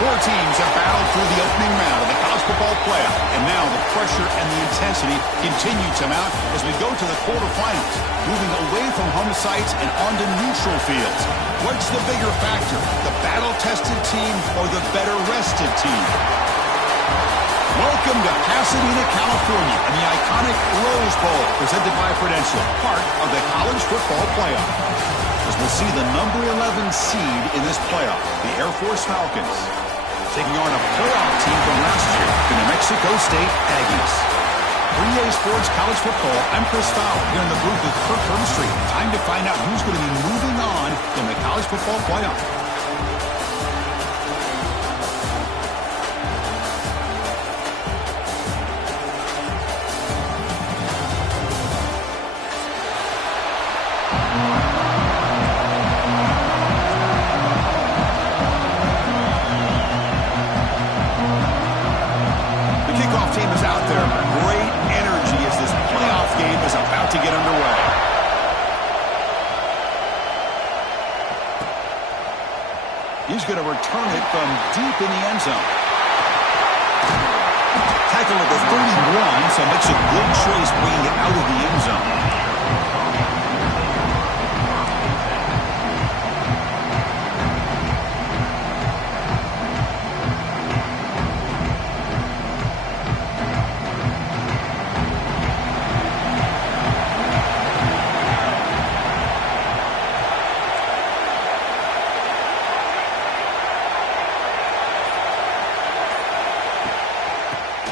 Four teams have battled through the opening round of the college football playoff, and now the pressure and the intensity continue to mount as we go to the quarterfinals, moving away from home sites and onto neutral fields. What's the bigger factor, the battle-tested team or the better-rested team? Welcome to Pasadena, California, and the iconic Rose Bowl, presented by Prudential, part of the college football playoff. As we'll see the number 11 seed in this playoff, the Air Force Falcons, taking on a playoff team from last year, the New Mexico State Aggies. For EA Sports College Football, I'm Chris Fowler, here in the booth with Kirk Herbstreit. Time to find out who's going to be moving on in the college football playoff. He's going to return it from deep in the end zone. Tackle at the 31, so makes a good choice bringing it out of the end zone.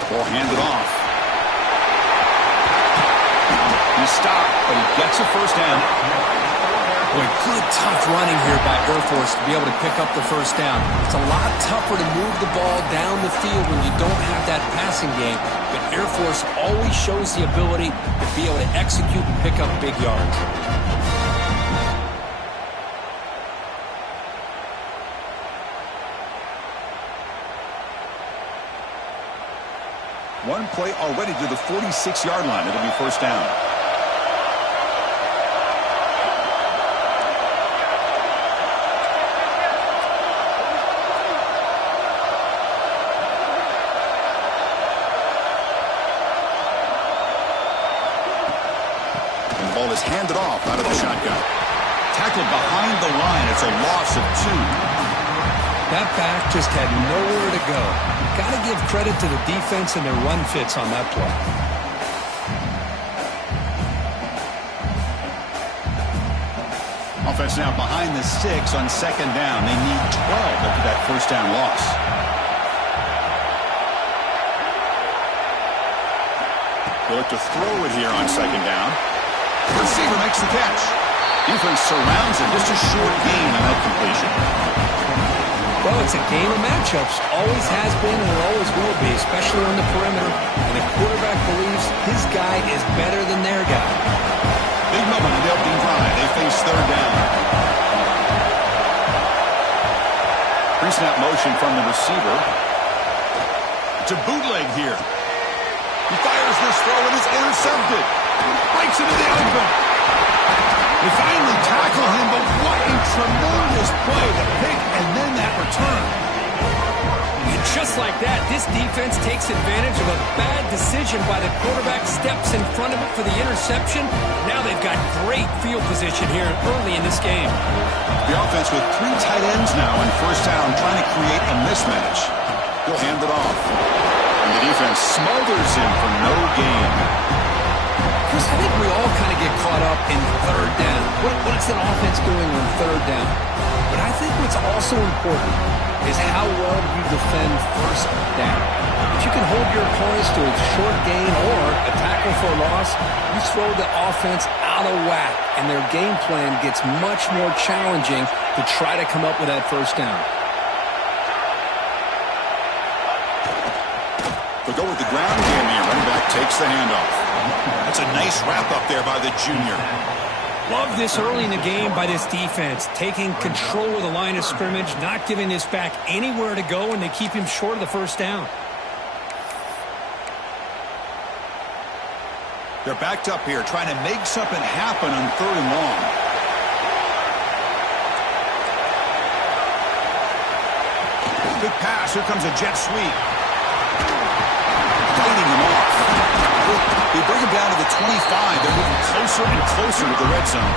Will hand it off. He stopped, but he gets a first down. Boy, good tough running here by Air Force to be able to pick up the first down. It's a lot tougher to move the ball down the field when you don't have that passing game, but Air Force always shows the ability to be able to execute and pick up big yards. One play already to the 46-yard line. It'll be first down. And the ball is handed off out of the shotgun. Tackled behind the line. It's a loss of 2. That back just had nowhere to go. Got to give credit to the defense and their run fits on that play. Offense now behind the 6 on second down. They need 12 after that first down loss. They look to throw it here on second down. The receiver makes the catch. Defense surrounds it. Just a short gain on that completion. Well, it's a game of matchups. Always has been and it always will be, especially on the perimeter. And the quarterback believes his guy is better than their guy. Big moment in the opening drive. They face third down. Pre-snap motion from the receiver. It's a bootleg here. He fires this throw and it's intercepted. Breaks into the open. They finally tackle him, but what a tremendous play. The pick and then that return. And just like that, this defense takes advantage of a bad decision by the quarterback, steps in front of it for the interception. Now they've got great field position here early in this game. The offense with 3 tight ends now in first down, trying to create a mismatch. He'll hand it off. And the defense smothers him for no gain. Chris, I think we all kind of get caught up in third down. What is an offense doing on third down? But I think what's also important is how well you defend first down. If you can hold your opponents to a short gain or a tackle for a loss, you throw the offense out of whack, and their game plan gets much more challenging to try to come up with that first down. They'll go with the ground game here. Running back takes the handoff. That's a nice wrap up there by the junior. Love this early in the game by this defense, taking control of the line of scrimmage, not giving this back anywhere to go, and they keep him short of the first down. They're backed up here, trying to make something happen on third and long. Good pass. Here comes a jet sweep. Fighting him off. They bring him down to the 25. They're moving closer and closer to the red zone.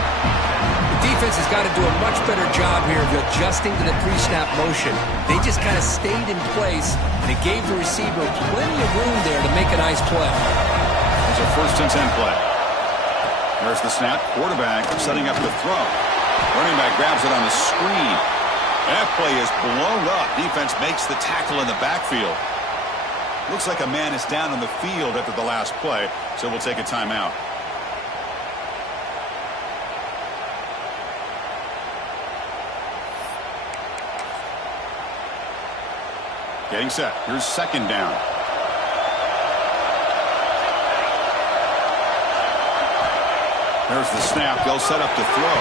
The defense has got to do a much better job here of adjusting to the pre-snap motion. They just kind of stayed in place, and it gave the receiver plenty of room there to make a nice play. There's a 1st and 10 play. There's the snap. Quarterback setting up the throw. Running back grabs it on the screen. That play is blown up. Defense makes the tackle in the backfield. Looks like a man is down on the field after the last play, so we'll take a timeout. Getting set. Here's second down. There's the snap. They'll set up to throw.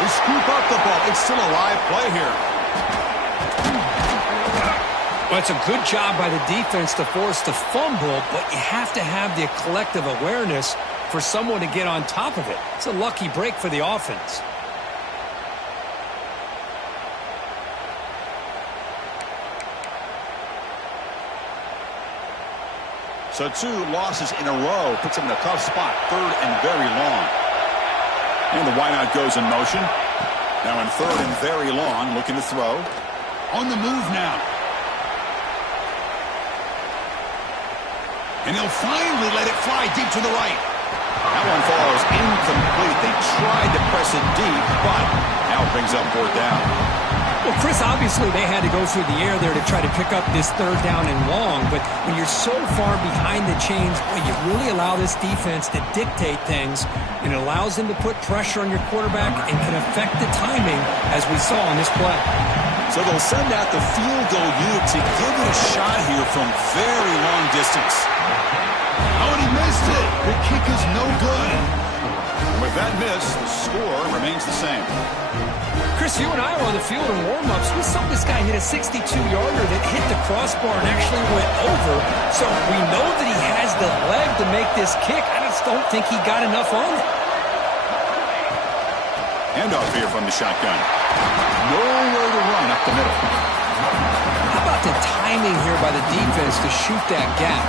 They scoop up the ball. It's still a live play here. Well, it's a good job by the defense to force the fumble, but you have to have the collective awareness for someone to get on top of it. It's a lucky break for the offense. So 2 losses in a row puts him in a tough spot, third and very long. And the wideout goes in motion. Now in third and very long, looking to throw. On the move now. And he'll finally let it fly deep to the right. That one falls incomplete. They tried to press it deep, but now it brings up 4th down. Well, Chris, obviously they had to go through the air there to try to pick up this third down and long, but when you're so far behind the chains, boy, you really allow this defense to dictate things, and it allows them to put pressure on your quarterback and can affect the timing, as we saw on this play. So they'll send out the field goal unit to give it a shot here from very long distance. Oh, and he missed it. The kick is no good. And with that miss, the score remains the same. Chris, you and I were on the field in warm-ups. We saw this guy hit a 62-yarder that hit the crossbar and actually went over. So we know that he has the leg to make this kick. I just don't think he got enough on it. Handoff here from the shotgun. Nowhere to run up the middle. How about the timing here by the defense to shoot that gap?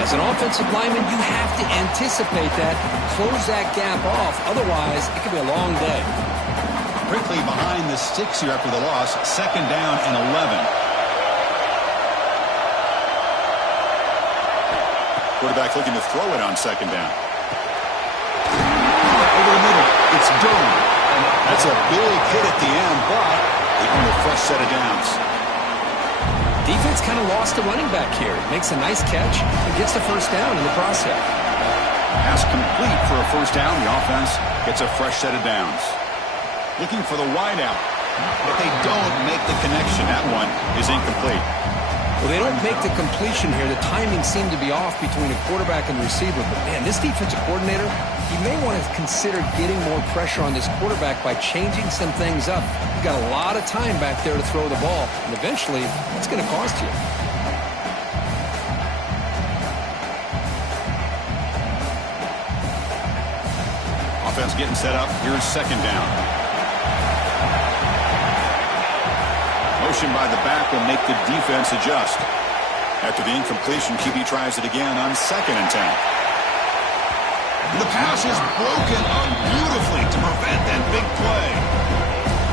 As an offensive lineman, you have to anticipate that, close that gap off. Otherwise, it could be a long day. Quickly behind the sticks here after the loss. Second down and 11. Quarterback looking to throw it on second down. Over the middle. It's Durham. That's a big hit at the end, but they earn a fresh set of downs. Defense kind of lost the running back here. Makes a nice catch and gets the first down in the process. Pass complete for a first down. The offense gets a fresh set of downs. Looking for the wide out, but they don't make the connection. That one is incomplete. Well, they don't make the completion here. The timing seemed to be off between the quarterback and the receiver. But, man, this defensive coordinator, he may want to consider getting more pressure on this quarterback by changing some things up. You've got a lot of time back there to throw the ball, and eventually it's going to cost you. Offense getting set up. Here's second down. Motion by the back will make the defense adjust. After the incompletion, QB tries it again on 2nd and 10. The pass is broken up beautifully to prevent that big play.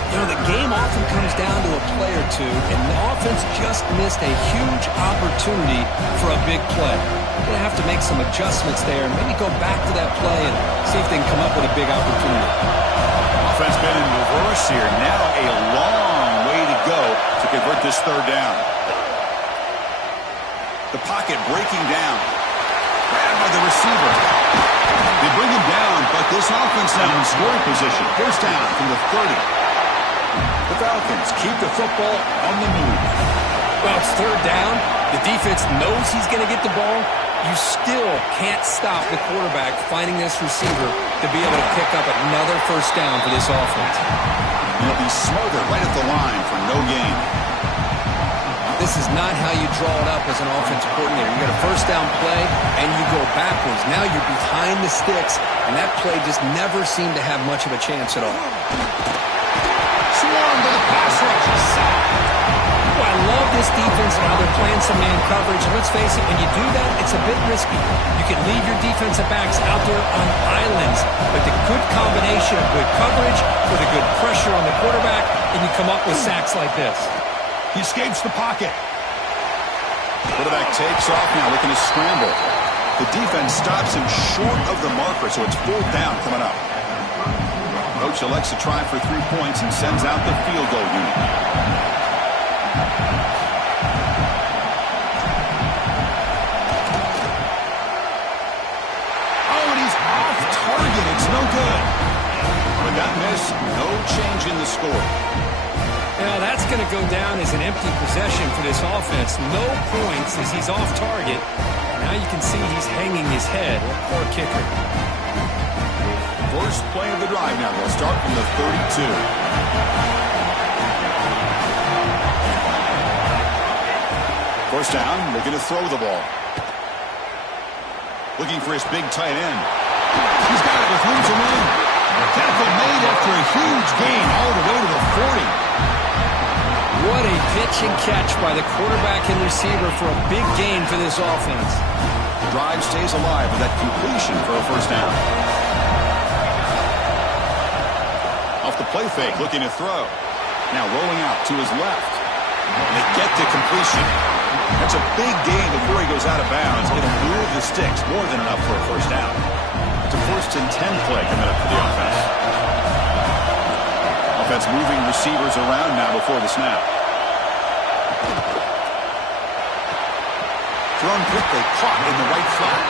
You know, the game often comes down to a play or two, and the offense just missed a huge opportunity for a big play. They're going to have to make some adjustments there and maybe go back to that play and see if they can come up with a big opportunity. Offense been in reverse here. Now a long way to go to convert this third down. The pocket breaking down. Grabbed by the receiver. They bring him down, but this offense now in scoring position. First down from the 30. The Falcons keep the football on the move. Well, it's third down. The defense knows he's going to get the ball. You still can't stop the quarterback finding this receiver to be able to pick up another first down for this offense. He'll be smothered right at the line for no gain. This is not how you draw it up as an offensive coordinator. You got a first down play, and you go backwards. Now you're behind the sticks, and that play just never seemed to have much of a chance at all. Swarmed to the pass rush. Oh, I love this defense and how they're playing some man coverage. And let's face it, when you do that, it's a bit risky. You can leave your defensive backs out there on islands, but the good combination of good coverage with a good pressure on the quarterback, and you come up with sacks like this. He escapes the pocket. Quarterback takes off now, looking to scramble. The defense stops him short of the marker, so it's 4th down coming up. Coach elects to try for 3 points and sends out the field goal unit. Oh, and he's off target. It's no good. With that miss, no change in the score. Now that's going to go down as an empty possession for this offense. No points as he's off target. Now you can see he's hanging his head. Poor kicker. First play of the drive now. They'll start from the 32. First down, looking to throw the ball. Looking for his big tight end. He's got it with room to run. Tackle made after a huge gain all the way to the 40. What a pitch and catch by the quarterback and receiver for a big gain for this offense. The drive stays alive with that completion for a first down. Off the play fake, looking to throw. Now rolling out to his left. And they get to completion. That's a big gain before he goes out of bounds. It'll move the sticks more than enough for a first down. It's a 1st and 10 play coming up for the offense. Offense moving receivers around now before the snap. Thrown quickly, caught in the right flat.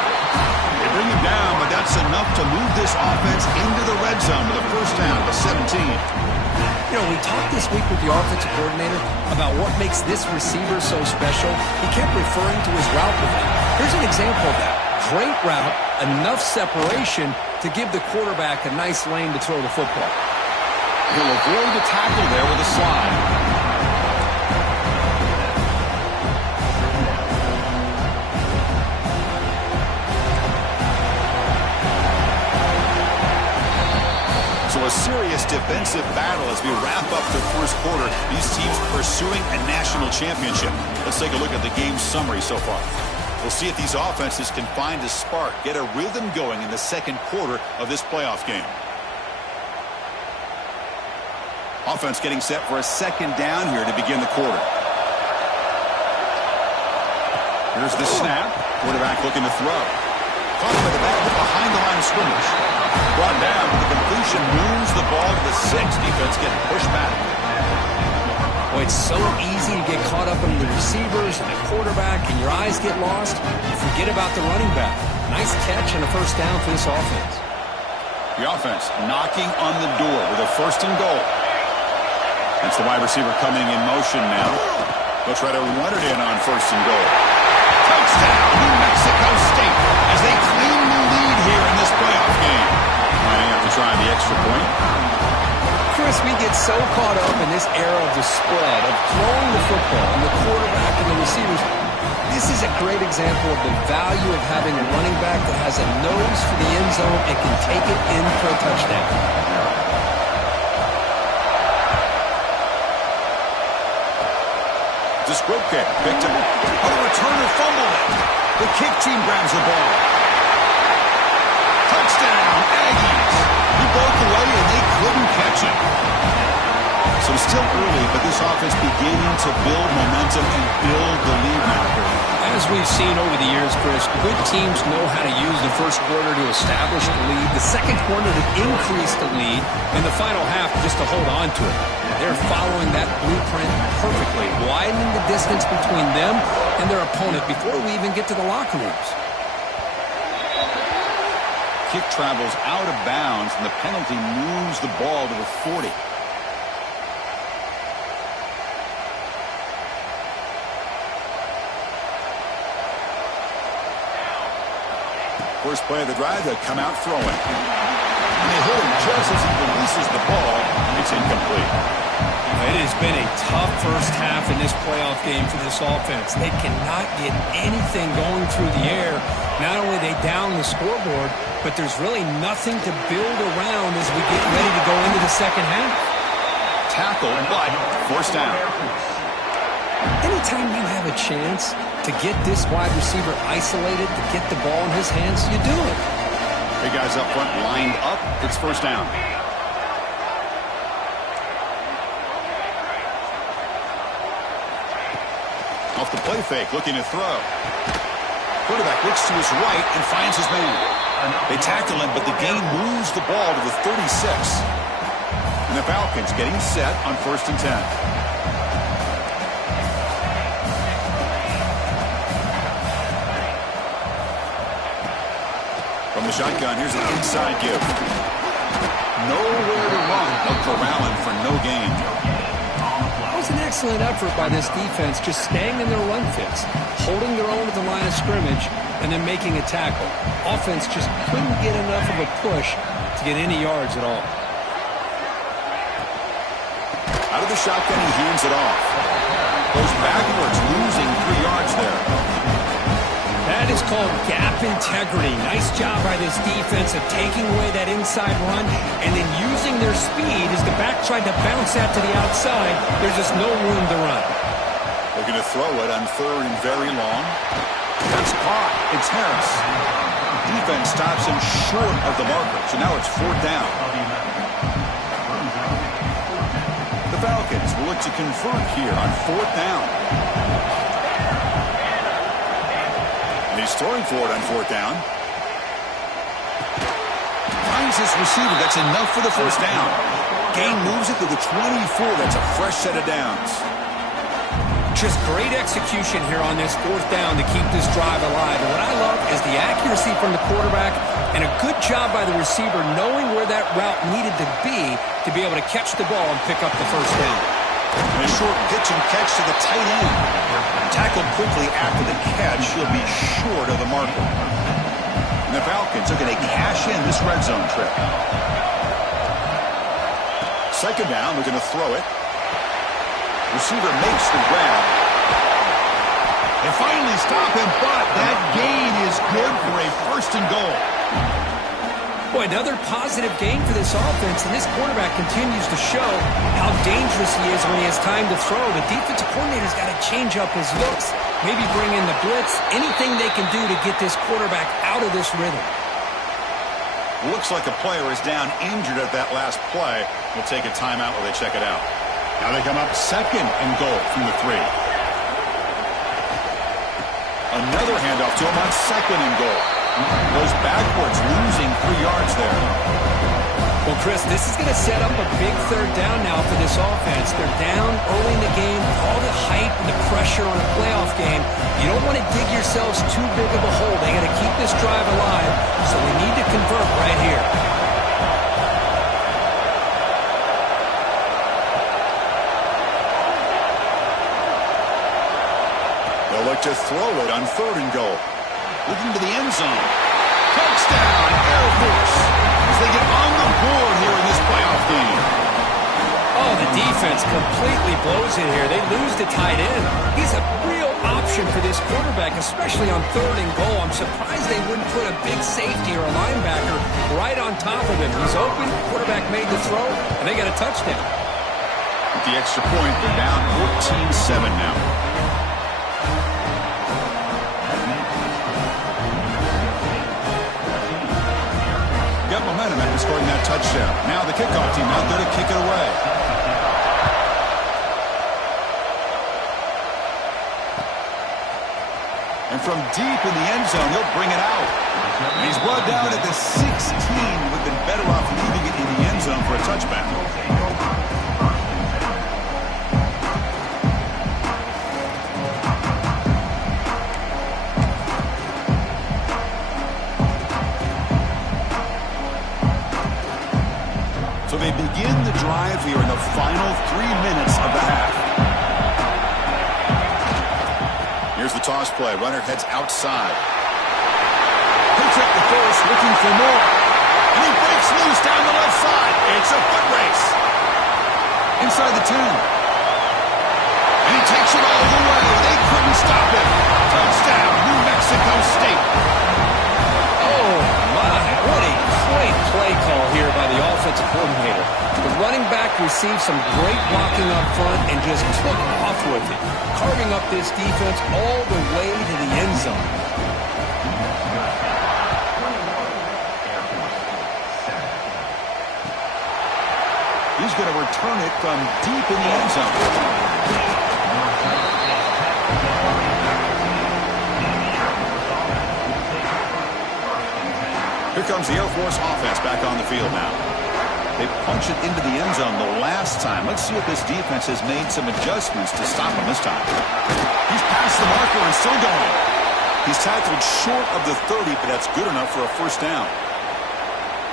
They bring him down, but that's enough to move this offense into the red zone with a first down of 17. You know, we talked this week with the offensive coordinator about what makes this receiver so special. He kept referring to his route with him. Here's an example of that. Great route, enough separation to give the quarterback a nice lane to throw the football. He'll avoid the tackle there with a slide. So a serious defensive battle as we wrap up the first quarter. These teams pursuing a national championship. Let's take a look at the game summary so far. We'll see if these offenses can find a spark, get a rhythm going in the second quarter of this playoff game. Offense getting set for a second down here to begin the quarter. Here's the snap. Quarterback looking to throw. Caught by the back behind the line of scrimmage. Brought down with the completion, moves the ball to the 6. Defense getting pushed back. Well, Well, it's so easy to get caught up in the receivers and the quarterback, and your eyes get lost. You forget about the running back. Nice catch and a first down for this offense. The offense knocking on the door with a 1st and goal. That's the wide receiver coming in motion now. They'll try to run it in on 1st and goal. Touchdown, New Mexico State, as they claim the lead here in this playoff game. Might have to try the extra point. Chris, we get so caught up in this era of the spread, of throwing the football, and the quarterback and the receivers. This is a great example of the value of having a running back that has a nose for the end zone and can take it in for a touchdown. The squib kick picked up. Oh, the returner fumbled it. The kick team grabs the ball. Touchdown, Aggies. He broke away and they couldn't catch it. So still early, but this offense beginning to build momentum and build the lead now. As we've seen over the years, Chris, good teams know how to use the first quarter to establish the lead, the second quarter to increase the lead, and the final half just to hold on to it. They're following that blueprint perfectly, widening the distance between them and their opponent before we even get to the locker rooms. Kick travels out of bounds, and the penalty moves the ball to the 40. First play of the drive, they come out throwing. And they hit him just as he releases the ball. It's incomplete. It has been a tough first half in this playoff game for this offense. They cannot get anything going through the air. Not only are they down the scoreboard, but there's really nothing to build around as we get ready to go into the second half. Tackle, but forced down. Anytime you have a chance to get this wide receiver isolated, to get the ball in his hands, you do it. Big guys up front lined up. It's first down. Off the play fake, looking to throw. Quarterback looks to his right and finds his man. They tackle him, but the gain moves the ball to the 36. And the Falcons getting set on 1st and 10. From the shotgun, here's an inside give. Nowhere to run. They'll corral him for no gain. That was an excellent effort by this defense, just staying in their run fits, holding their own at the line of scrimmage, and then making a tackle. Offense just couldn't get enough of a push to get any yards at all. Out of the shotgun, he hands it off. Goes backwards, losing 3 yards there. That is called gap integrity. Nice job by this defense of taking away that inside run and then using their speed as the back tried to bounce that to the outside. There's just no room to run. Looking to throw it on 3rd and very long. That's caught. It's Harris. Defense stops him short of the marker, so now it's 4th down. The Falcons will look to convert here on 4th down. He's throwing for it on 4th down. Finds his receiver. That's enough for the first down. Gain moves it to the 24. That's a fresh set of downs. Just great execution here on this 4th down to keep this drive alive. And what I love is the accuracy from the quarterback and a good job by the receiver knowing where that route needed to be able to catch the ball and pick up the first down. And a short pitch and catch to the tight end. Tackled quickly after the catch. He'll be short of the marker. And the Falcons are going to cash in this red zone trip. 2nd down, they're going to throw it. Receiver makes the grab. They finally stop him, but that gain is good for a 1st and goal. Boy, another positive gain for this offense, and this quarterback continues to show how dangerous he is when he has time to throw. The defensive coordinator's got to change up his looks, maybe bring in the blitz, anything they can do to get this quarterback out of this rhythm. Looks like a player is down injured at that last play. We'll take a timeout while they check it out. Now they come up 2nd and goal from the 3. Another handoff to him on 2nd and goal. Goes backwards, losing 3 yards there. Well, Chris, this is going to set up a big 3rd down now for this offense. They're down early in the game. the pressure on a playoff game, you don't want to dig yourselves too big of a hole. They got to keep this drive alive, so they need to convert right here. They'll look to throw it on 3rd and goal. Looking to the end zone. Touchdown, Air Force, as they get on the board here in this playoff game. Oh, the defense completely blows it here. They lose the tight end. He's a real option for this quarterback, especially on 3rd and goal. I'm surprised they wouldn't put a big safety or a linebacker right on top of him. He's open, quarterback made the throw, and they got a touchdown. With the extra point, they're down 14-7 now. Got momentum after scoring that touchdown. Now the kickoff team out there to kick it away. And from deep in the end zone, he'll bring it out. And he's brought down at the 16. Would have been better off leaving it in the end zone for a touchback. So they begin the drive here in the final 3 minutes of the half. Here's the toss play. Runner heads outside. Picks up the force, looking for more. And he breaks loose down the left side. It's a foot race. Inside the 10. And he takes it all the way. They couldn't stop him. Touchdown, New Mexico State. Oh, my. What a great play call here by the offensive coordinator. The running back received some great blocking up front and just took off with it, carving up this defense all the way to the end zone. He's going to return it from deep in the end zone. Here comes the Air Force offense back on the field now. They punch it into the end zone the last time. Let's see if this defense has made some adjustments to stop him this time. He's past the marker and still going. He's tackled short of the 30, but that's good enough for a first down.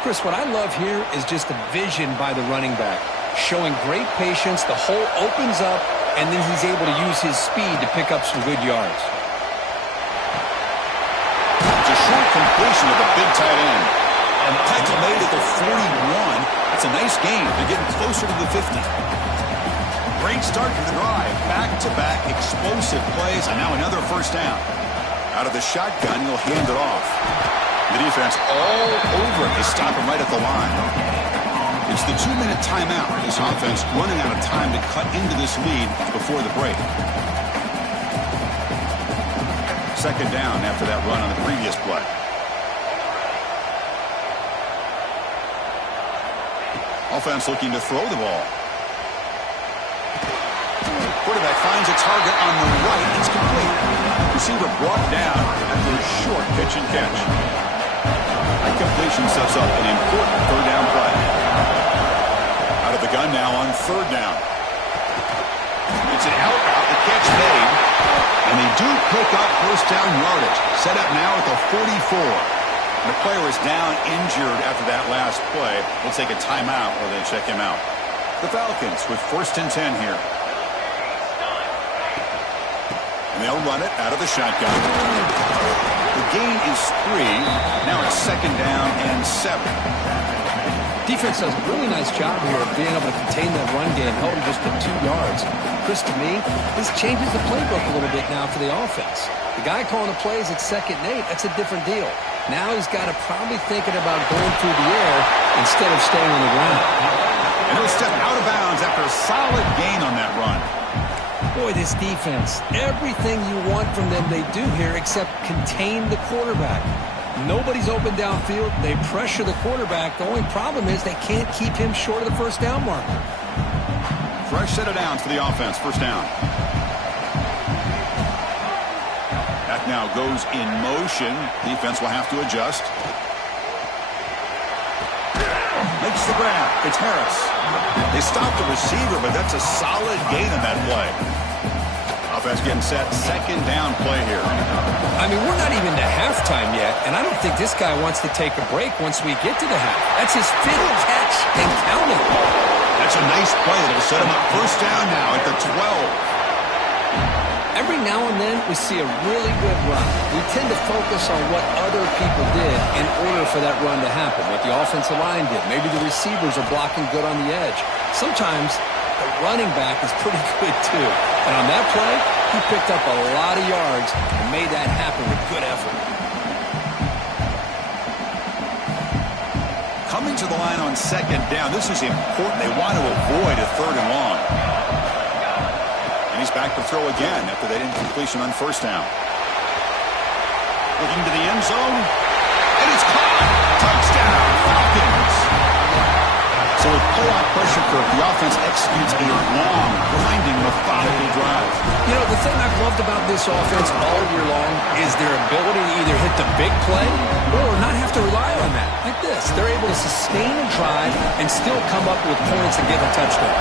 Chris, what I love here is just the vision by the running back. Showing great patience, the hole opens up, and then he's able to use his speed to pick up some good yards. It's a short completion of the big tight end. And tackle made at the 41. It's a nice game. They're getting closer to the 50. Great start to the drive. Back-to-back explosive plays, and now another first down. Out of the shotgun, he'll hand it off. The defense all over him. They stop him right at the line. It's the 2-minute timeout. This offense running out of time to cut into this lead before the break. Second down after that run on the previous play. Offense looking to throw the ball. Quarterback finds a target on the right. It's complete. Receiver brought down after a short pitch and catch. That completion sets up an important third down play. Out of the gun now on third down. It's an out route. The catch made. And they do pick up first down yardage. Set up now at the 44. The player is down injured after that last play. We'll take a timeout while they check him out. The Falcons with 1st and 10 here. And they'll run it out of the shotgun. The gain is 3. Now it's 2nd down and 7. Defense does a really nice job here of being able to contain that run game, held him just to 2 yards. Chris, to me, this changes the playbook a little bit now for the offense. The guy calling the plays at 2nd and 8, that's a different deal. Now he's got to probably thinking about going through the air instead of staying on the ground. And he'll step out of bounds after a solid gain on that run. Boy, this defense, everything you want from them they do here except contain the quarterback. Nobody's open downfield. They pressure the quarterback. The only problem is they can't keep him short of the first down marker. Fresh set of downs for the offense. First down. That now goes in motion. Defense will have to adjust. Makes the grab. It's Harris. They stopped the receiver, but that's a solid gain on that play. A offense getting set. Second down play here. I mean, we're not even to halftime yet, and I don't think this guy wants to take a break once we get to the half. That's his fifth catch and counting. That's a nice play that'll set him up first down now at the 12. Every now and then, we see a really good run. We tend to focus on what other people did in order for that run to happen, what the offensive line did. Maybe the receivers are blocking good on the edge. Sometimes the running back is pretty good, too. And on that play, he picked up a lot of yards and made that happen with good effort. Coming to the line on second down, this is important. They want to avoid a third and long. And he's back to throw again after that incompletion on first down. Looking to the end zone. And it's caught. Touchdown, Falcons. So with pull-out pressure curve, the offense executes a long, grinding, methodical drive. You know, the thing I've loved about this offense all year long is their ability to either hit the big play or not have to rely on that. Like this. They're able to sustain a drive and still come up with points and get a touchdown.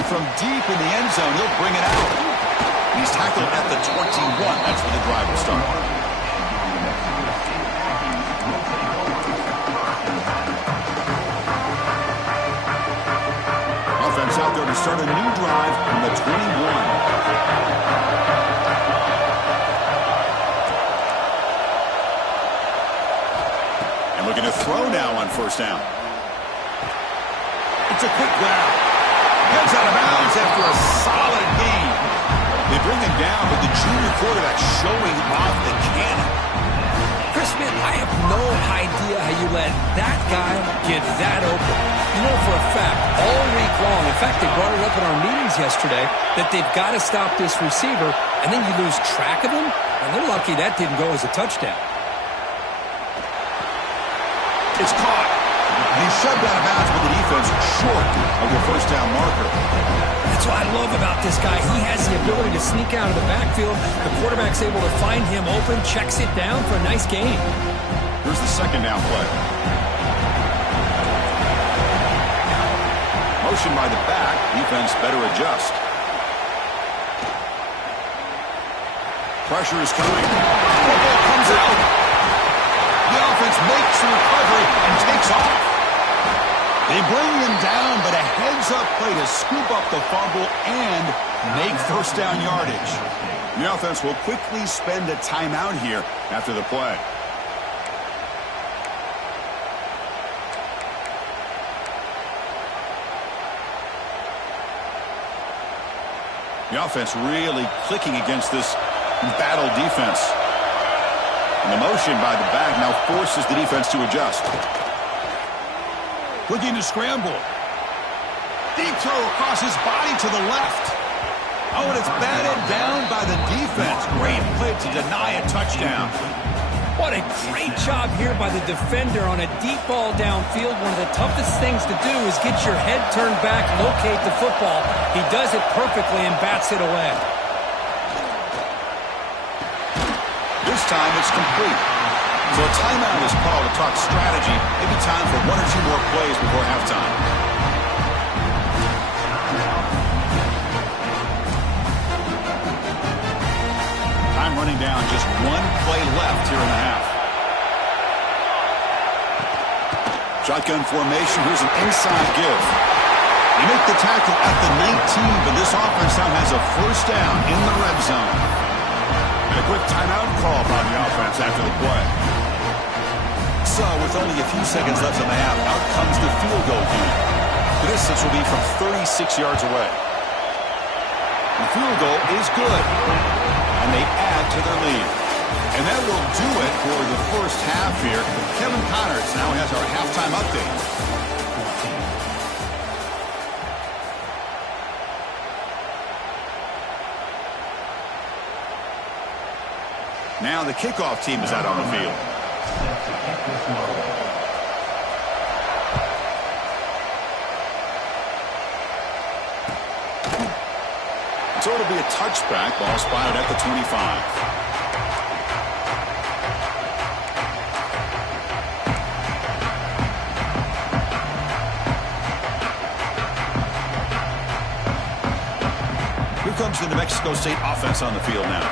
And from deep in the end zone, he'll bring it out. He's tackled at the 21. That's where the drive will start. Offense out there to start a new drive from the 21. And looking to throw now on first down. It's a quick grab. Gets out of bounds after a solid gain. They bring him down, but the junior quarterback showing off the cannon. Chris Smith, I have no idea how you let that guy get that open. You know for a fact, all week long, in fact, they brought it up in our meetings yesterday, that they've got to stop this receiver, and then you lose track of him, and they're lucky that didn't go as a touchdown. It's caught. And he's shoved out of bounds with the defense short of the first down marker. That's what I love about this guy. He has the ability to sneak out of the backfield. The quarterback's able to find him open, checks it down for a nice gain. Here's the second down play. Motion by the back. Defense better adjust. Pressure is coming. The ball comes out. The offense makes the recovery and takes off. They bring him down, but a heads-up play to scoop up the fumble and make first down yardage. The offense will quickly spend a timeout here after the play. The offense really clicking against this battle defense. And the motion by the back now forces the defense to adjust. Looking to scramble. Deep throw across his body to the left. Oh, and it's batted down by the defense. Great play to deny a touchdown. What a great job here by the defender on a deep ball downfield. One of the toughest things to do is get your head turned back, locate the football. He does it perfectly and bats it away. This time it's complete. So a timeout is called to talk strategy. Maybe time for one or two more plays before halftime. Time running down, just one play left here in the half. Shotgun formation, here's an inside give. They make the tackle at the 19, but this offense now has a first down in the red zone. And a quick timeout call by the offense after the play. So with only a few seconds left in the half, out comes the field goal unit. The distance will be from 36 yards away. The field goal is good, and they add to their lead. And that will do it for the first half here. Kevin Connors now has our halftime update. Now the kickoff team is out on the field. So it'll be a touchback. Ball spotted at the 25. comes the New Mexico State offense on the field now.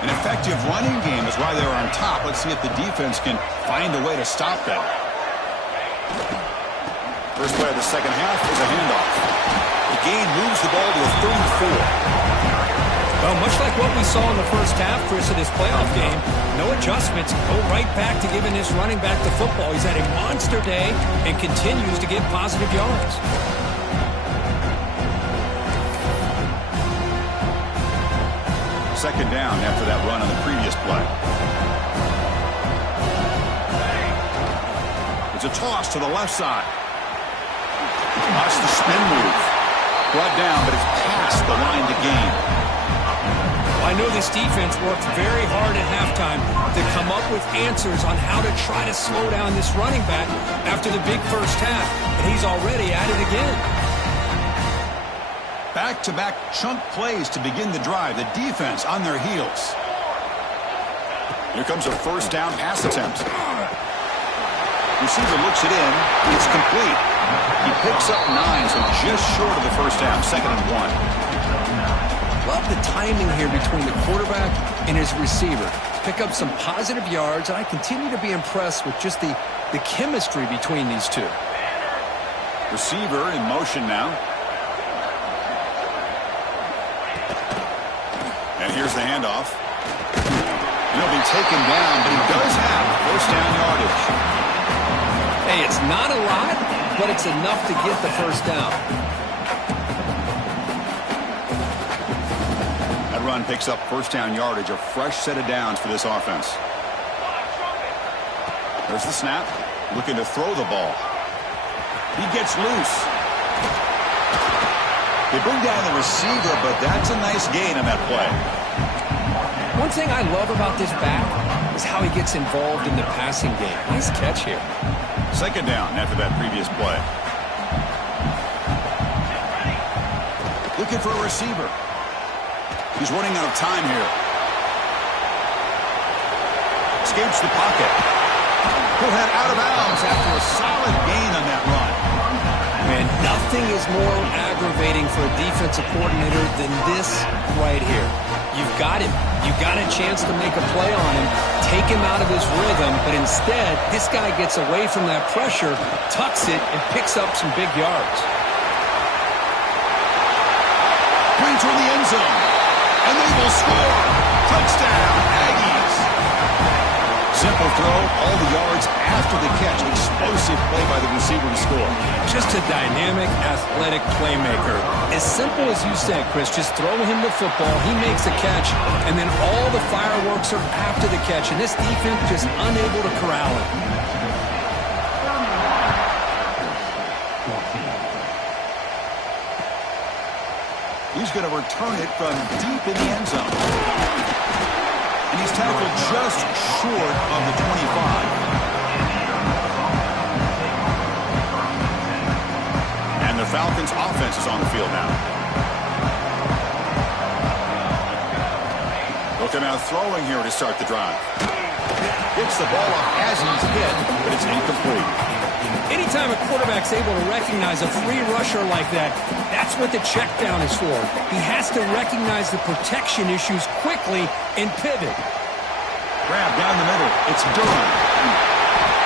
An effective running game is why they're on top. Let's see if the defense can find a way to stop that. First play of the second half is a handoff. The gain moves the ball to a 34. Well, much like what we saw in the first half, Chris, of this playoff game, no adjustments. Go right back to giving this running back the football. He's had a monster day and continues to get positive yards. Second down after that run on the previous play. It's a toss to the left side. Watch the spin move. Brought down, but it's past the line to gain. I know this defense worked very hard at halftime to come up with answers on how to try to slow down this running back after the big first half, and he's already at it again. Back-to-back chunk plays to begin the drive. The defense on their heels. Here comes a first down pass attempt. Receiver looks it in. It's complete. He picks up 9, so just short of the first down. 2nd and 1. Love the timing here between the quarterback and his receiver. Pick up some positive yards, and I continue to be impressed with just the chemistry between these two. Receiver in motion now. And here's the handoff. He'll be taken down, but he does have first down yardage. Hey, it's not a lot, but it's enough to get the first down. That run picks up first down yardage, a fresh set of downs for this offense. There's the snap, looking to throw the ball. He gets loose. They bring down the receiver, but that's a nice gain on that play. One thing I love about this back is how he gets involved in the passing game. Nice catch here. Second down after that previous play. Looking for a receiver. He's running out of time here. Escapes the pocket. He'll head out of bounds after a solid gain on that run. Man, nothing is more aggravating for a defensive coordinator than this right here. You've got him. You've got a chance to make a play on him, take him out of his rhythm, but instead, this guy gets away from that pressure, tucks it, and picks up some big yards. Brings toward the end zone, and they will score. Touchdown, Aggies. Simple throw, all the yards after the catch. Explosive play by the receiver to score. Just a dynamic, athletic playmaker. As simple as you said, Chris, just throw him the football, he makes a catch, and then all the fireworks are after the catch, and this defense just unable to corral it. He's going to return it from deep in the end zone. And he's tackled just short of the 25. And the Falcons' offense is on the field now. Looking out throwing here to start the drive. Hits the ball off as he's hit, but it's incomplete. Anytime a quarterback's able to recognize a free rusher like that, that's what the check down is for. He has to recognize the protection issues quickly and pivot. Grab down the middle. It's Durham.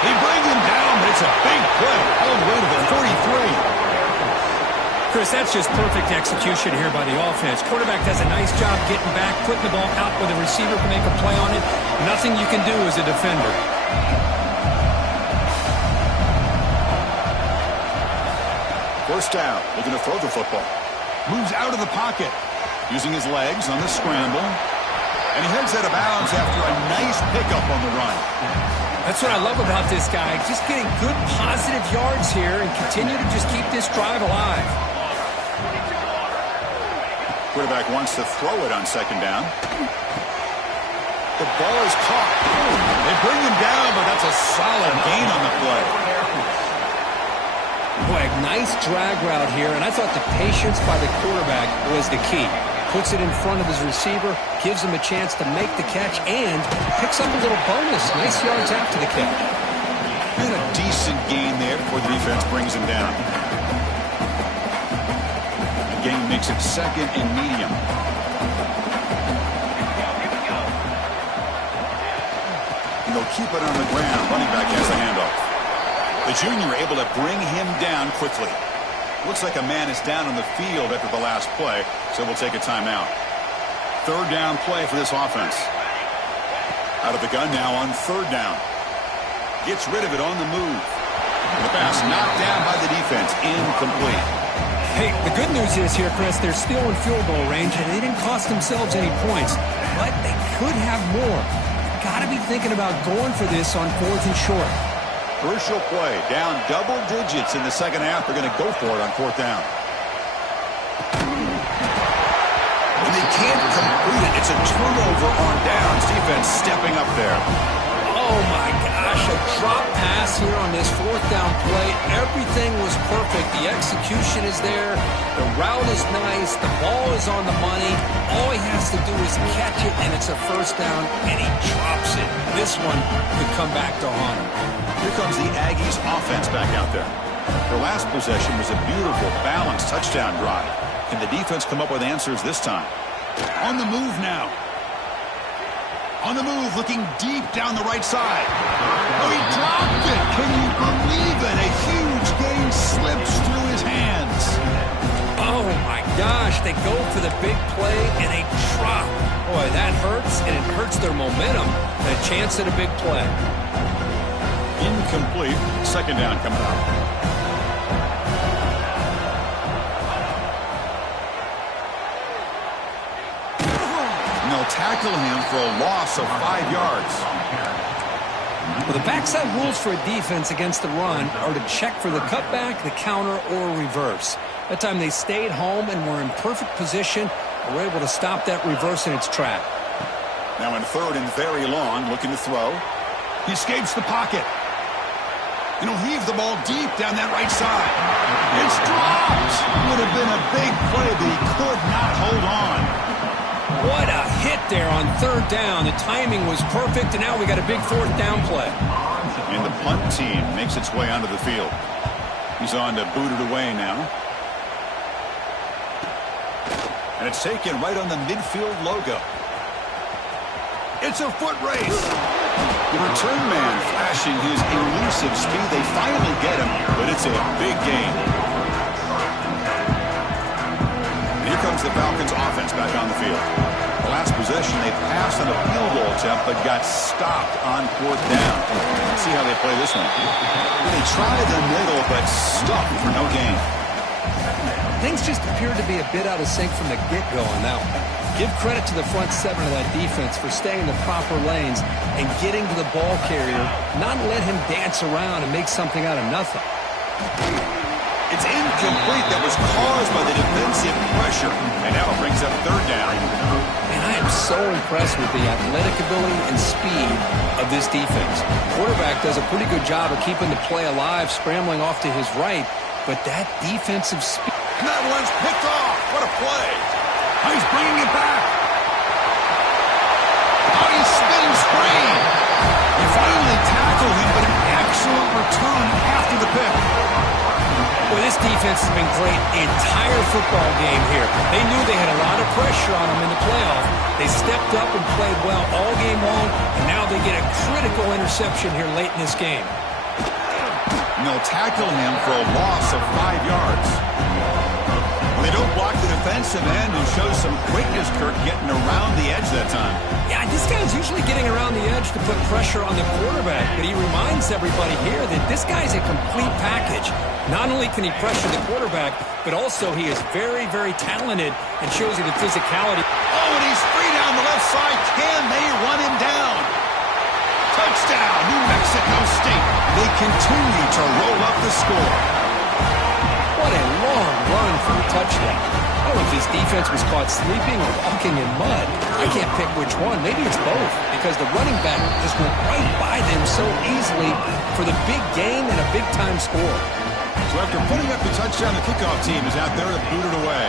He brings him down, but it's a big play all the way to the 43. Chris, that's just perfect execution here by the offense. Quarterback does a nice job getting back, putting the ball out where the receiver can make a play on it. Nothing you can do as a defender. First down, looking to throw the football. Moves out of the pocket, using his legs on the scramble. And he heads out of bounds after a nice pickup on the run. That's what I love about this guy. Just getting good positive yards here and continue to just keep this drive alive. Quarterback wants to throw it on second down. The ball is caught. They bring him down, but that's a solid gain on the play. Boy, a nice drag route here, and I thought the patience by the quarterback was the key. Puts it in front of his receiver, gives him a chance to make the catch, and picks up a little bonus. Nice yards after the catch. And a decent gain there before the defense brings him down. The gain makes it second and medium. And they'll keep it on the ground. Running back has the handoff. The junior able to bring him down quickly. Looks like a man is down on the field after the last play, so we'll take a timeout. Third down play for this offense. Out of the gun now on third down. Gets rid of it on the move. And the pass knocked down by the defense. Incomplete. Hey, the good news is here, Chris, they're still in field goal range, and they didn't cost themselves any points. But they could have more. Got to be thinking about going for this on 4th and short. Crucial play. Down double digits in the second half. They're going to go for it on 4th down. And they can't complete it. It's a turnover on downs. Defense stepping up there. Oh, my gosh, a drop pass here on this 4th down play. Everything was perfect. The execution is there. The route is nice. The ball is on the money. All he has to do is catch it, and it's a first down, and he drops it. This one could come back to haunt him. Here comes the Aggies offense back out there. Their last possession was a beautiful, balanced touchdown drive. Can the defense come up with answers this time? On the move now. On the move, looking deep down the right side. Oh, he dropped it. Can you believe it? A huge gain slips through his hands. Oh, my gosh. They go for the big play, and they drop. Boy, that hurts, and it hurts their momentum. And a chance at a big play. Incomplete. Second down coming up. And they'll tackle him for a loss of 5 yards. Well, the backside rules for a defense against the run are to check for the cutback, the counter, or reverse. That time they stayed home and were in perfect position and were able to stop that reverse in its track. Now in third and very long, looking to throw. He escapes the pocket. And he'll heave the ball deep down that right side. It's dropped. Would have been a big play, but he could not hold on. What a hit there on third down. The timing was perfect, and now we got a big 4th down play. And the punt team makes its way onto the field. He's on to boot it away now. And it's taken right on the midfield logo. It's a foot race. The return man flashing his elusive speed. They finally get him, but it's a big gain. Here comes the Falcons offense back on the field. The last possession, they passed on a field goal attempt, but got stopped on 4th down. Let's see how they play this one. They try the middle, but stuck for no gain. Things just appeared to be a bit out of sync from the get-go on that one. Give credit to the front 7 of that defense for staying in the proper lanes and getting to the ball carrier, not let him dance around and make something out of nothing. It's incomplete. That was caused by the defensive pressure. And now it brings up third down. And I am so impressed with the athletic ability and speed of this defense. Quarterback does a pretty good job of keeping the play alive, scrambling off to his right. But that defensive speed... And that one's picked off. What a play. Oh, he's bringing it back. Oh, he's spinning screen. They finally tackle him, but an excellent return after the pick. Well, this defense has been great the entire football game here. They knew they had a lot of pressure on them in the playoff. They stepped up and played well all game long, and now they get a critical interception here late in this game. And they'll tackle him for a loss of 5 yards. They don't block the defensive end, who shows some quickness, Kirk, getting around the edge that time. Yeah, this guy's usually getting around the edge to put pressure on the quarterback, but he reminds everybody here that this guy's a complete package. Not only can he pressure the quarterback, but also he is very, very talented and shows you the physicality. Oh, and he's free down the left side. Can they run him down? Touchdown, New Mexico State. They continue to roll up the score. What a long run for a touchdown. I don't know if his defense was caught sleeping or walking in mud. I can't pick which one. Maybe it's both, because the running back just went right by them so easily for the big gain and a big-time score. So after putting up the touchdown, the kickoff team is out there to boot it away.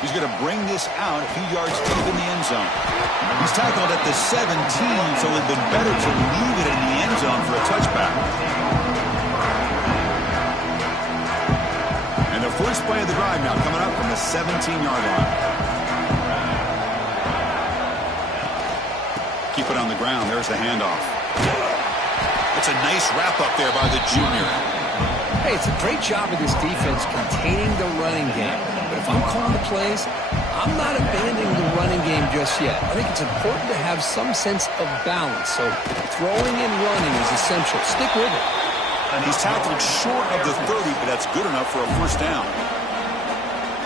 He's going to bring this out a few yards deep in the end zone. He's tackled at the 17, so it would have been better to leave it in the end zone for a touchback. 17-yard line. Keep it on the ground. There's the handoff. It's a nice wrap-up there by the junior. Hey, it's a great job of this defense containing the running game. But if I'm calling the plays, I'm not abandoning the running game just yet. I think it's important to have some sense of balance. So throwing and running is essential. Stick with it. He's tackled short of the 30, but that's good enough for a first down.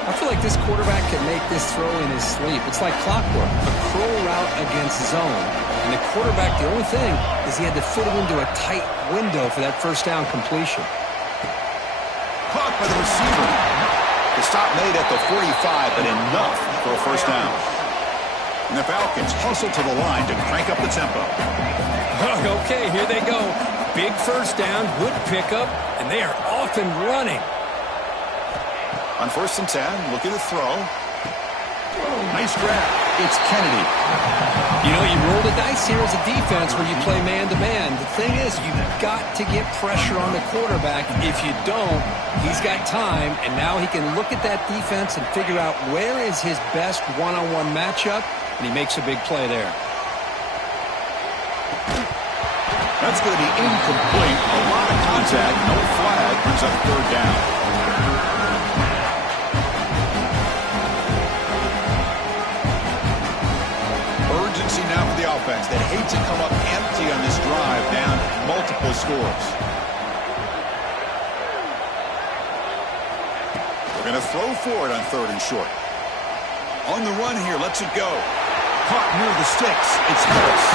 I feel like this quarterback can make this throw in his sleep. It's like clockwork, a curl route against zone. And the quarterback, the only thing is he had to fit it into a tight window for that first down completion. Caught by the receiver. The stop made at the 45, but enough for a first down. And the Falcons hustle to the line to crank up the tempo. Okay, here they go. Big first down, good pickup, and they are off and running. On 1st and 10, looking to throw. Nice grab. It's Kennedy. You know, you roll the dice here as a defense when you play man-to-man. The thing is, you've got to get pressure on the quarterback. If you don't, he's got time, and now he can look at that defense and figure out where is his best one-on-one matchup, and he makes a big play there. That's going to be incomplete. A lot of contact, no flag, brings up 3rd down. Urgency now for the offense that hates to come up empty on this drive, down multiple scores. We're going to throw for it on 3rd and short. On the run here, lets it go. Caught near the sticks. It's Harris.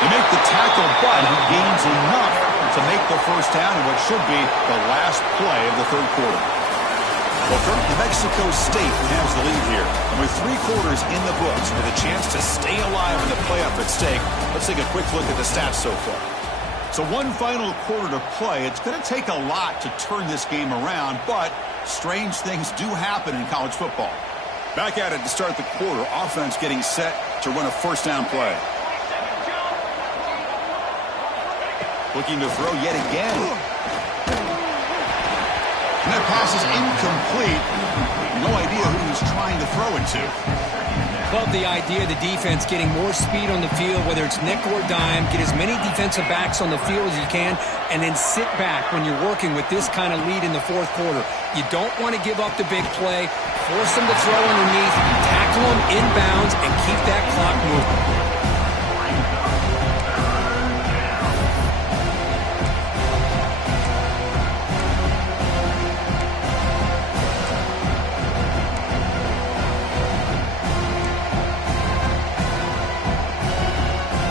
They make the tackle, but he gains enough to make the first down in what should be the last play of the 3rd quarter. Well, Kirk, New Mexico State has the lead here. And with 3 quarters in the books with a chance to stay alive in the playoff at stake, let's take a quick look at the stats so far. So one final quarter to play. It's going to take a lot to turn this game around, but strange things do happen in college football. Back at it to start the quarter. Offense getting set to run a first down play. Looking to throw yet again. And that pass is incomplete. No idea who he's trying to throw it to. Love the idea of the defense getting more speed on the field, whether it's nickel or dime, get as many defensive backs on the field as you can, and then sit back when you're working with this kind of lead in the 4th quarter. You don't want to give up the big play. Force them to throw underneath, tackle them inbounds, and keep that clock moving.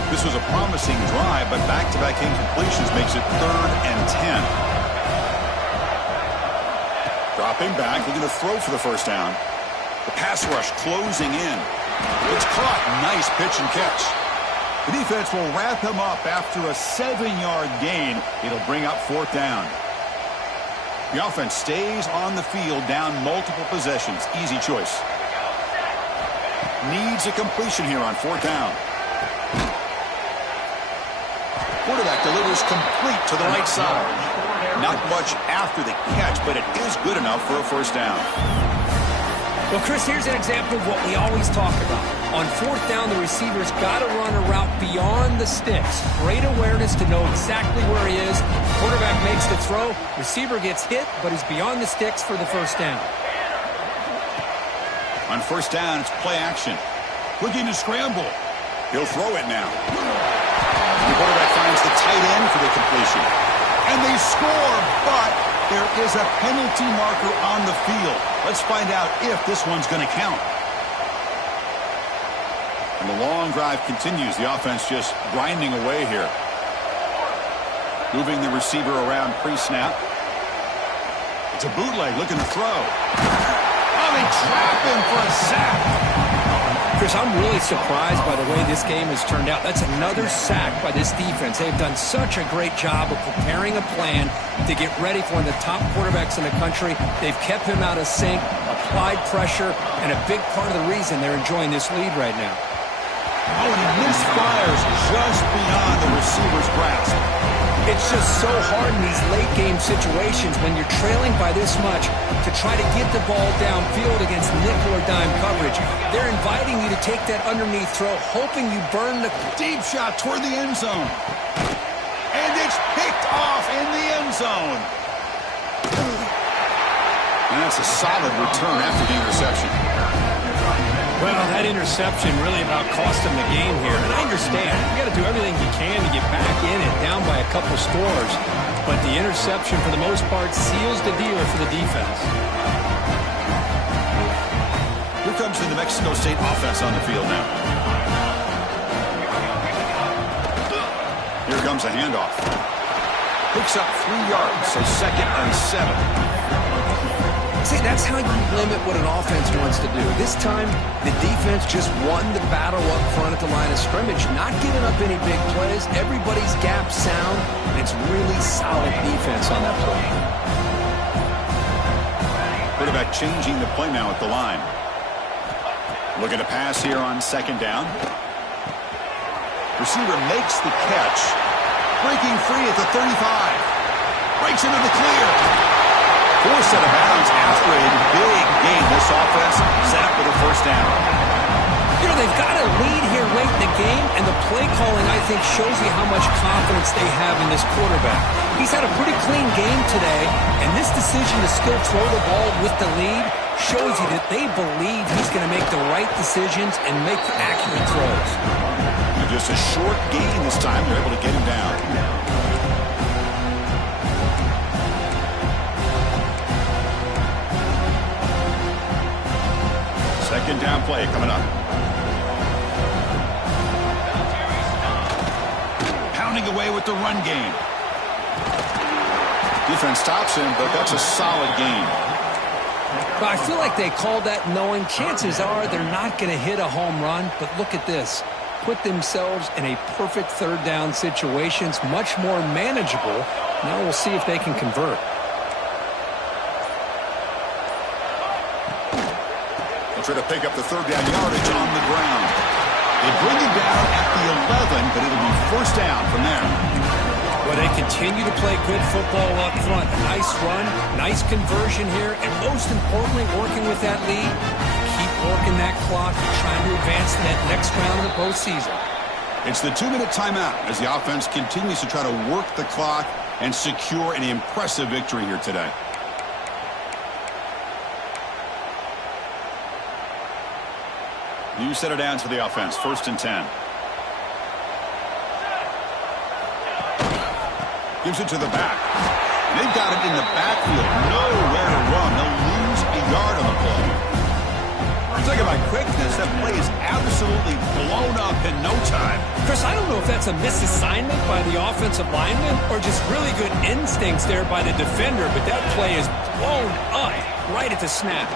This was a promising drive, but back-to-back incompletions makes it 3rd and 10. Dropping back, looking to throw for the first down. The pass rush closing in. It's caught. Nice pitch and catch. The defense will wrap him up after a 7-yard gain. It'll bring up 4th down. The offense stays on the field down multiple possessions. Easy choice. Needs a completion here on 4th down. Quarterback delivers complete to the right side. Not much after the catch, but it is good enough for a first down. Well, Chris, here's an example of what we always talk about. On 4th down, the receiver's got to run a route beyond the sticks. Great awareness to know exactly where he is. Quarterback makes the throw. Receiver gets hit, but he's beyond the sticks for the first down. On 1st down, it's play action. Looking to scramble. He'll throw it now. The quarterback finds the tight end for the completion. And they score, but there is a penalty marker on the field. Let's find out if this one's going to count. And the long drive continues. The offense just grinding away here. Moving the receiver around pre-snap. It's a bootleg looking to throw. Oh, they trap him for a sack. Chris, I'm really surprised by the way this game has turned out. That's another sack by this defense. They've done such a great job of preparing a plan to get ready for one of the top quarterbacks in the country. They've kept him out of sync, applied pressure, and a big part of the reason they're enjoying this lead right now. Oh, and he misfires just beyond the receiver's grasp. It's just so hard in these late game situations when you're trailing by this much to try to get the ball downfield against nickel or dime coverage. They're inviting you to take that underneath throw, hoping you burn the deep shot toward the end zone. And it's picked off in the end zone. And that's a solid return after the interception. Well, that interception really about cost him the game here. And I understand. You got to do everything you can to get back in and down by a couple scores. But the interception, for the most part, seals the deal for the defense. Here comes the New Mexico State offense on the field now. Here comes a handoff. Picks up 3 yards, so 2nd and 7. See, that's how you limit what an offense wants to do. This time, the defense just won the battle up front at the line of scrimmage, not giving up any big plays. Everybody's gap sound. It's really solid defense on that play. Quarterback changing the play now at the line. Looking to pass here on 2nd down. Receiver makes the catch. Breaking free at the 35. Breaks into the clear. Forced out of bounds after a big game. This offense set up with a 1st down. You know, they've got a lead here late in the game, and the play calling, I think, shows you how much confidence they have in this quarterback. He's had a pretty clean game today, and this decision to still throw the ball with the lead shows you that they believe he's going to make the right decisions and make accurate throws. And just a short gain this time. They're able to get him down. Second down play coming up. Pounding away with the run game. Defense stops him, but that's a solid gain. But I feel like they called that knowing chances are they're not going to hit a home run. But look at this. Put themselves in a perfect 3rd down situation. It's much more manageable. Now we'll see if they can convert. Try to pick up the 3rd down yardage on the ground. They bring him down at the 11, but it'll be 1st down from there. Well, they continue to play good football up front. Nice run, nice conversion here, and most importantly, working with that lead, keep working that clock, trying to advance to that next round of the postseason. It's the 2-minute timeout as the offense continues to try to work the clock and secure an impressive victory here today. New set of downs for the offense. 1st and 10. Gives it to the back. They've got it in the backfield. Nowhere to run. They'll lose a yard on the play. Talking about quickness, that play is absolutely blown up in no time. Chris, I don't know if that's a misassignment by the offensive lineman or just really good instincts there by the defender, but that play is blown up right at the snap.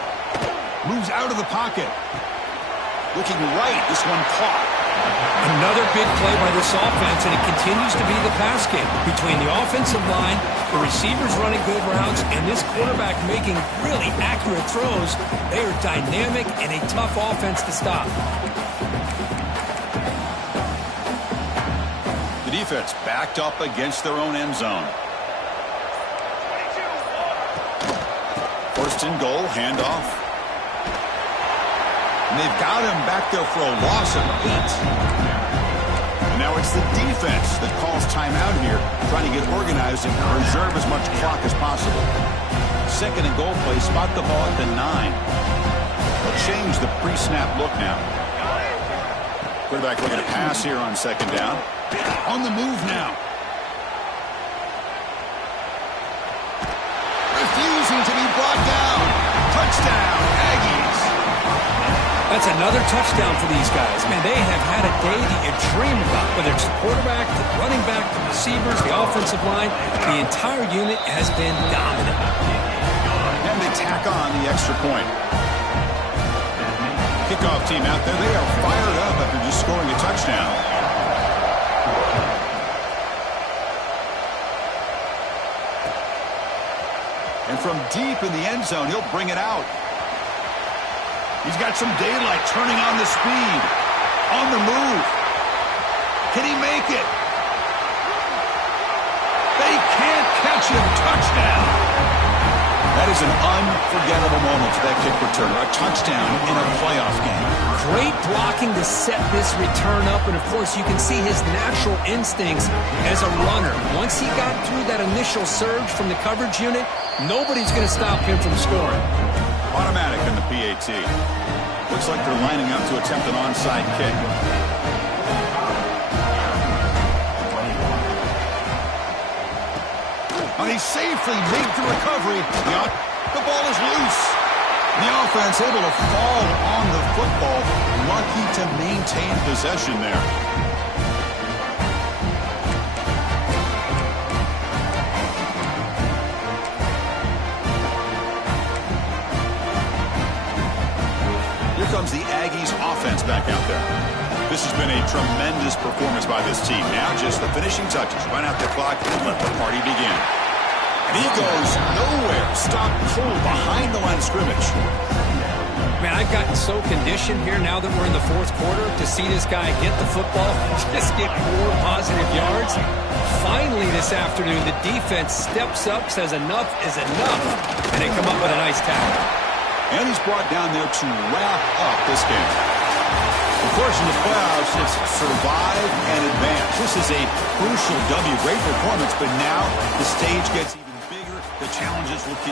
Moves out of the pocket. Looking right, this one caught. Another big play by this offense, and it continues to be the pass game. Between the offensive line, the receivers running good routes, and this quarterback making really accurate throws, they are dynamic and a tough offense to stop. The defense backed up against their own end zone. 1st and goal, handoff. And they've got him back there for a loss of 8. And now it's the defense that calls timeout here, trying to get organized and preserve as much clock as possible. 2nd and goal play, spot the ball at the 9. They'll change the pre-snap look now. Quarterback looking to pass here on 2nd down. On the move now. Refusing to be brought down. Touchdown, Aggies. That's another touchdown for these guys. Man, they have had a day that you dream about. Whether it's the quarterback, the running back, the receivers, the offensive line, the entire unit has been dominant. And they tack on the extra point. Kickoff team out there. They are fired up after just scoring a touchdown. And from deep in the end zone, he'll bring it out. He's got some daylight, turning on the speed. On the move. Can he make it? reception. Touchdown. That is an unforgettable moment for that kick returner. A touchdown in a playoff game. Great blocking to set this return up, and of course you can see his natural instincts as a runner. Once he got through that initial surge from the coverage unit, nobody's going to stop him from scoring. Automatic in the PAT. Looks like they're lining up to attempt an onside kick. And he safely made the recovery. The ball is loose. The offense able to fall on the football. Lucky to maintain possession there. Here comes the Aggies offense back out there. This has been a tremendous performance by this team. Now just the finishing touches. Run out the clock and let the party begin. And he goes nowhere. Stop cold behind the line of scrimmage. Man, I've gotten so conditioned here now that we're in the fourth quarter to see this guy get the football and just get 4 positive yards. Finally this afternoon, the defense steps up, says enough is enough, and they come up with a nice tackle. And he's brought down there to wrap up this game. Of course, in the playoffs, it's survive and advance. This is a crucial W. Great performance, but now the stage gets even bigger. The challenges will keep.